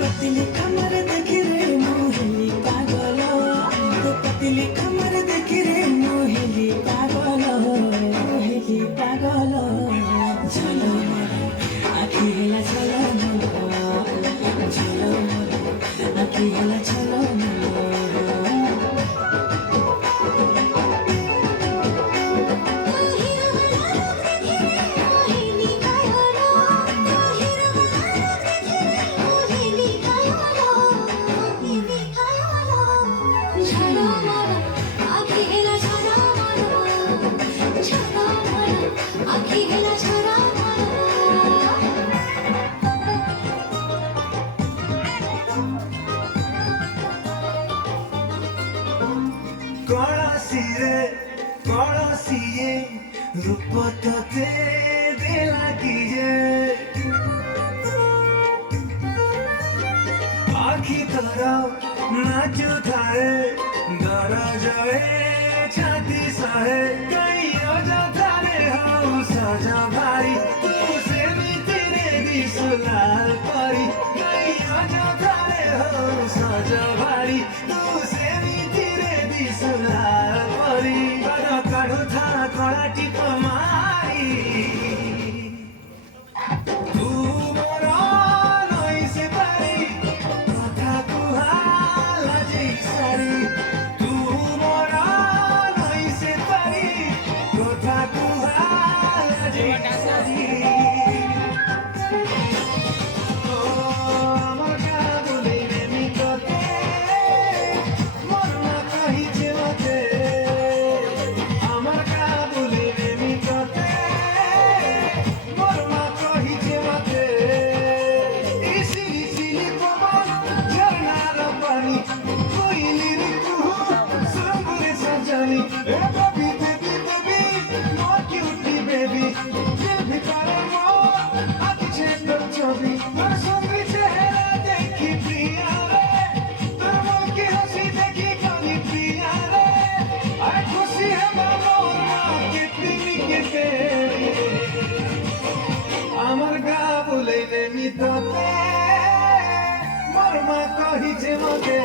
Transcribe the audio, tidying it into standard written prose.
पतली कमर देख रे मोहिनी पागल, तो पतली कमर देख रे मोहिनी पागल, मोहिनी पागल। चलो आखि हेला चलो चलो आखि हेला चलो कौड़सिए रूप तोते देला कीजे आखी तोरा नाचो थाए दरा जाए छाती सहे कहीं जा थारे हो सजा भाई तू से भी तेरे दिसलाल परी कहीं जा थारे हो सजा भाई तू से भी तेरे दिसलाल परी बड़ा काढ़ो था कड़ा टिप मारी तू मोरा नई से पारी कथा कुहाला जैसारी तू मोरा नई से पारी कथा कुहाला जैसारी আমার গা বলে নেমি তোতে মোর মা কহিছে মতে